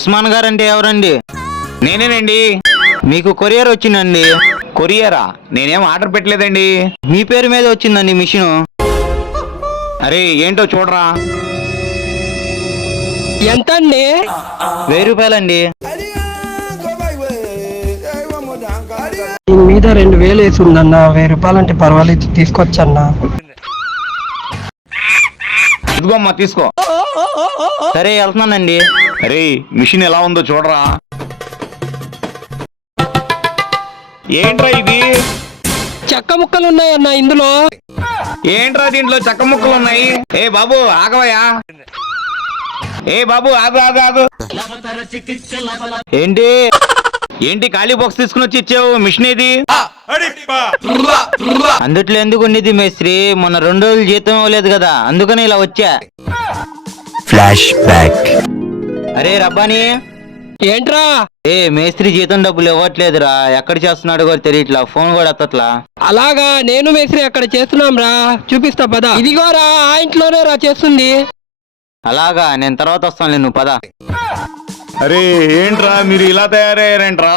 ఉస్మాన్ గారు అంటే ఎవరండి? నేనేనండి. మీకు కొరియర్ వచ్చిందండి. కొరియరా? నేనేం ఆర్డర్ పెట్టలేదండి. మీ పేరు మీద వచ్చిందండి మిషన్. అరే ఏంటో చూడరా. ఎంత అండి? 1000 రూపాయలండి. దీని మీద 2000 వేసి ఉందన్న. 1000 రూపాయలంటే పర్వాలేదు, తీసుకొచ్చన్నా. ఇదిగోమ్మా తీసుకో. సరే వెళ్తున్నానండి. అరే మిషన్ ఎలా ఉందో చూడరా. ఏంట్రా ఇది? చెక్క ముక్కలు ఉన్నాయన్న ఇందులో. ఏంట్రా దీంట్లో చెక్క ముక్కలు ఉన్నాయి? ఏ బాబు ఆగవయ్యా. ఏ బాబు ఆగు ఆగు ఆగు. ఏంటి ఏంటి ఖాళీ బాక్స్ తీసుకుని వచ్చి ఇచ్చావు? మిషన్ ఏది? అందుట్లో ఎందుకు ఉండేది మేస్త్రి? మొన్న 2 రోజులు జీతం ఇవ్వలేదు కదా, అందుకని ఇలా వచ్చా. Flash back. అరే రబ్బాని, ఏంట్రా? మేస్త్రి జీతం డబ్బులు ఇవ్వట్లేదురా. ఎక్కడ చేస్తున్నాడు కూడా తెలియట్లా, ఫోన్ కూడా ఎత్తట్లా. అలాగా, నేను మేస్త్రి అక్కడ చేస్తున్నాం రా, చూపిస్తా పద. ఇదిగోరా, ఆ ఇంట్లోనే రా చేస్తుంది. అలాగా, నేను తర్వాత వస్తాను, నువ్వు పద. అరే ఏంట్రా మీరు ఇలా తయారయ్యారేంట్రా?